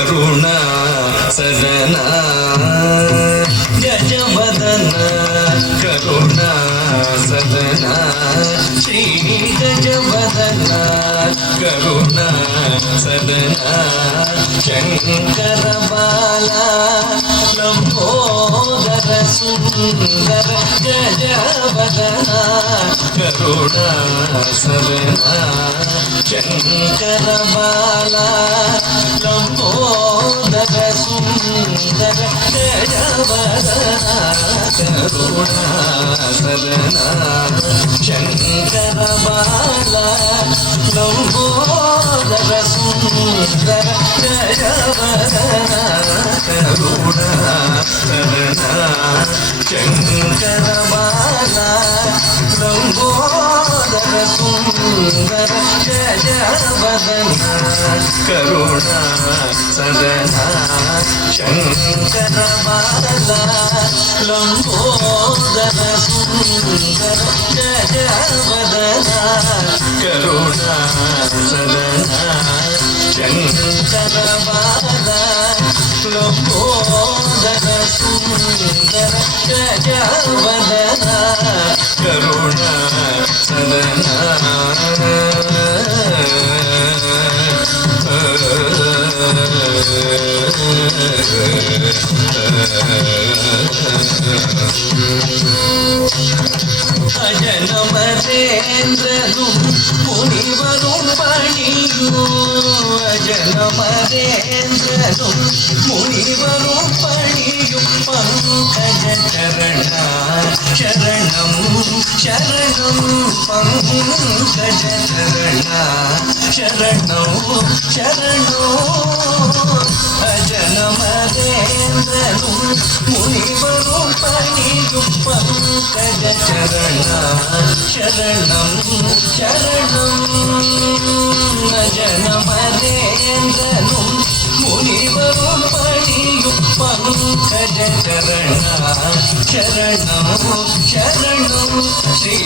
ಕರುಣಾ ಸದನ ಗಜವದನ ಕರುಣಾ ಸದನ ಶ್ರೀ ಗಜವದನ ಕರುಣಾ ಸದನ ಶಂಕರ ಬಾಲ ಲಂಬೋದರ ಸುಂದರ ಗಜವದನ ಕರುಣಾ ಸದನ ಶಂಕರ ಬಾಲ ಲಂಬೋದರ ಸುಂದರ ಗಜವದನ ಕರುಣಾ ಸದನ ಶಂಕರ ಬಾಲ ಲಂಬೋದರ ಸುಂದರ ಗಜವದನ ಕರುಣಾ ಸದನ ಶಂಕರ ಬಾಲ ಲಂಬೋದರ ಸುಂದರ ಗಜವದನ ಕರುಣಾ ಸದನ ಶಂಕರ ಬಾಲ ಲಂಬೋದರ ಸುಂದರ ಗಜವದನ ಕರುಣಾ ಸದನ ಶಂಕರ ಬಾಲ ಲಂಬೋದರ ಸುಂದರ ಗಜವದನ ಕರುಣಾ ಸದನ ಅಜನಮರೇಂದ್ರನು ಮುನಿವರುಂ ಪಣಿಯು ಅಜನಮರೇಂದ್ರನು ಮುನಿವರುಂ ಪಣಿಯು ಪಂಕಜ ಚರಣ ಶರಣಂ ಶರಣಂ ಪಂಕಜ ಚರಣ ಶರಣಂ ಶರಣೋ ಅಜನಮರೇಂದ್ರನು ಮುನಿವರುಂ ಪಣಿಯು ಪಂಕಜ ಚರಣ ಶರಣಂ ಶರಣಂ ಅಜನಮರೇಂದ್ರನು ಮುನಿವರುಂ ಪಣಿಯು ಪಂಕಜ ಚರಣ ಶರಣಂ ಶರಣಂ ಶ್ರೀ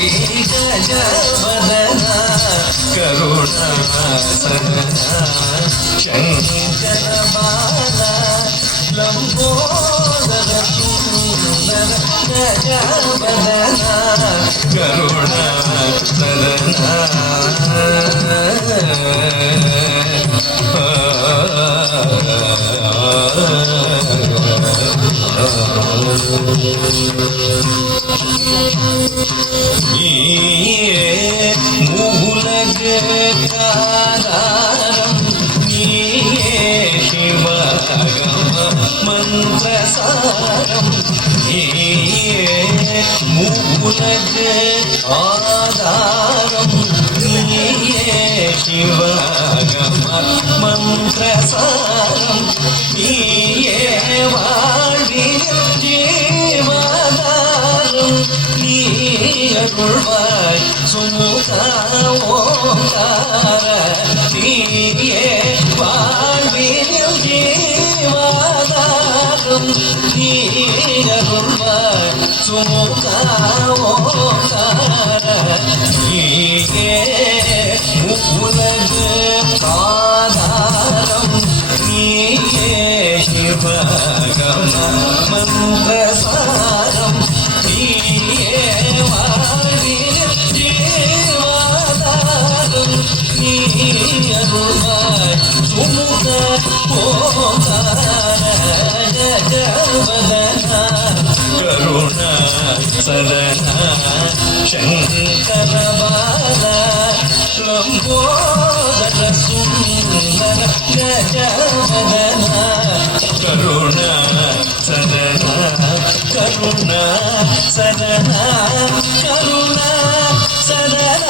ಗಜವದನ ಕರುಣಾ ಸದನ ಶಂಕರ ಬಾಲ ಲಂಬೋದರ ಸುಂದರ ಗಜವದನ ಕರುಣಾ ಸದನ ಮೂಲಗಕಾಧಾರಂ ನೀಯೇ ಶಿವಗಮ ಮಂತ್ರಸಾರಂ ನೀಯೇ ಮೂಲಗಕಾಧಾರಂ ನೀಯೇ ಶಿವಗಮ ಮಂತ್ರಸಾರಂ ನೀಯೇ வாழ்வின் ஜீவதாரம் நீ அருள்வாய் சுமுக ஓங்கார நீயே வாழ்வின் ஜீவதாரம் நீ அருள்வாய் சுமுக ஓங்கார நீயே உலகு ஆதாரம் நீயே சிவகம மந்திரசாரம் நீயே வாழ்வின் ஜீவதாரம் நீ அருள்வாய் சுமுக ஓங்கார கஜவதன கருணா சதன ಶಂಕರ ಬಾಲ ಲಂಬೋದರ ಸುಂದರ ಗಜವದನ ಕರುಣಾ ಸದನ ಕರುಣಾ ಸದನ ಕರುಣಾ ಸದನ